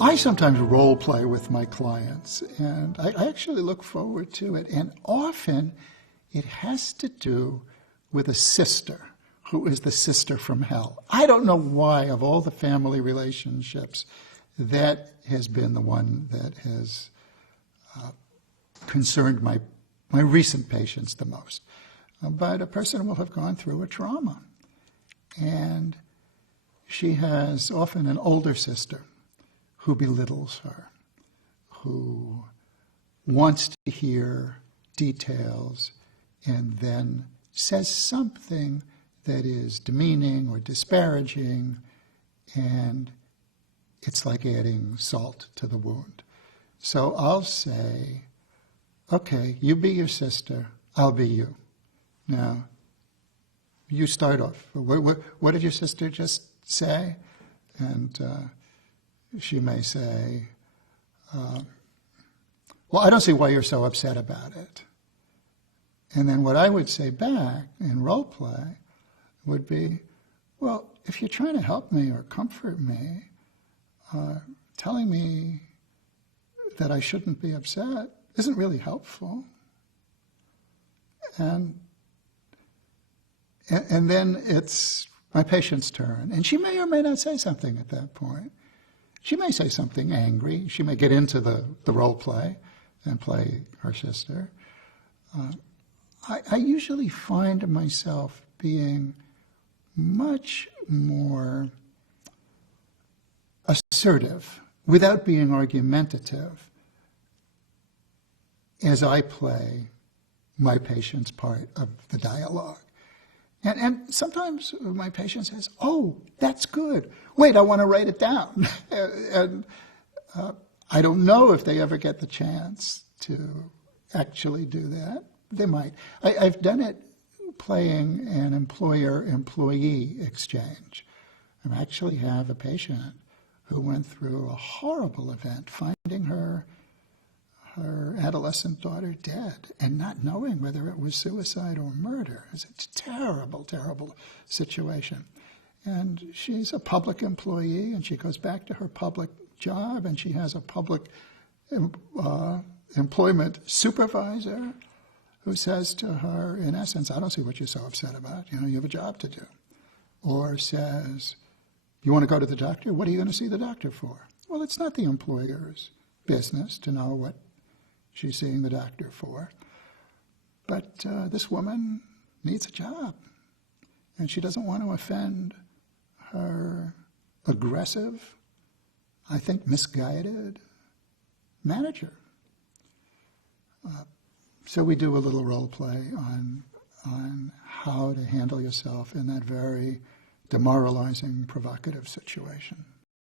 I sometimes role play with my clients, and I actually look forward to it. And often it has to do with a sister who is the sister from hell. I don't know why, of all the family relationships, that has been the one that has concerned my recent patients the most. But a person will have gone through a trauma, and she has often an older sister who belittles her, who wants to hear details and then says something that is demeaning or disparaging, and it's like adding salt to the wound. So I'll say, okay, you be your sister, I'll be you. Now, you start off. What did your sister just say? And she may say, well, I don't see why you're so upset about it. And then what I would say back in role play would be, well, if you're trying to help me or comfort me, telling me that I shouldn't be upset isn't really helpful. And then it's my patient's turn. And she may or may not say something at that point. She may say something angry. She may get into the role play and play her sister. I usually find myself being much more assertive without being argumentative as I play my patient's part of the dialogue. And sometimes my patient says, oh, that's good. Wait, I want to write it down. And I don't know if they ever get the chance to actually do that. They might. I've done it playing an employer-employee exchange. I actually have a patient who went through a horrible event, finding her adolescent daughter dead and not knowing whether it was suicide or murder. It's a terrible, terrible situation. And she's a public employee, and she goes back to her public job, and she has a public employment supervisor who says to her, in essence, I don't see what you're so upset about. You know, you have a job to do. Or says, you want to go to the doctor? What are you going to see the doctor for? Well, it's not the employer's business to know what she's seeing the doctor for. But this woman needs a job, and she doesn't want to offend her aggressive, I think misguided manager. So we do a little role play on how to handle yourself in that very demoralizing, provocative situation.